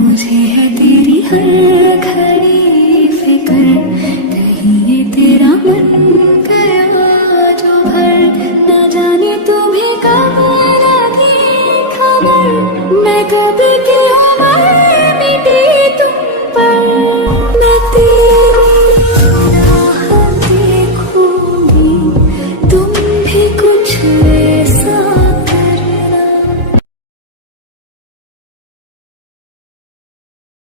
मुझे है तेरी हर घड़ी फिक्र, कहीं ये तेरा मन कर